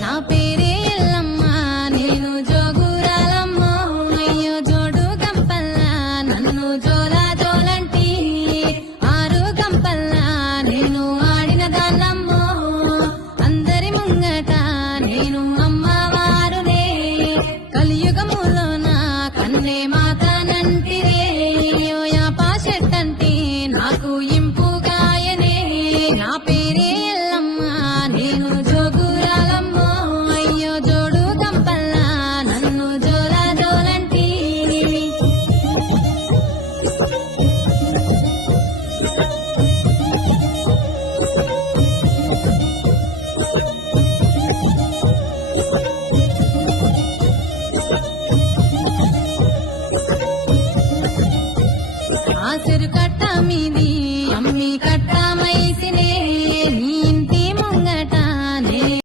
నా పేరే ఎల్లమ్మ నేను జోగురాలమ్మ అయ్యో జోడు గంపల్లా నన్ను జోలా జోలంటి ఆరు గంపల్లా నేను ఆడిన దాన్నమ్మో అందరి ముంగట నేను అమ్మవారునే కలియుగములో నా కన్నే మాతనంటిరే యాపా చెట్టంటే నాకు ఇంపుగాయనే నా పేరే ఎల్లమ్మ నేను జోగురాలమ్మ అయ్యో జోడు గంపల్లా నన్ను జోలా జోలంటి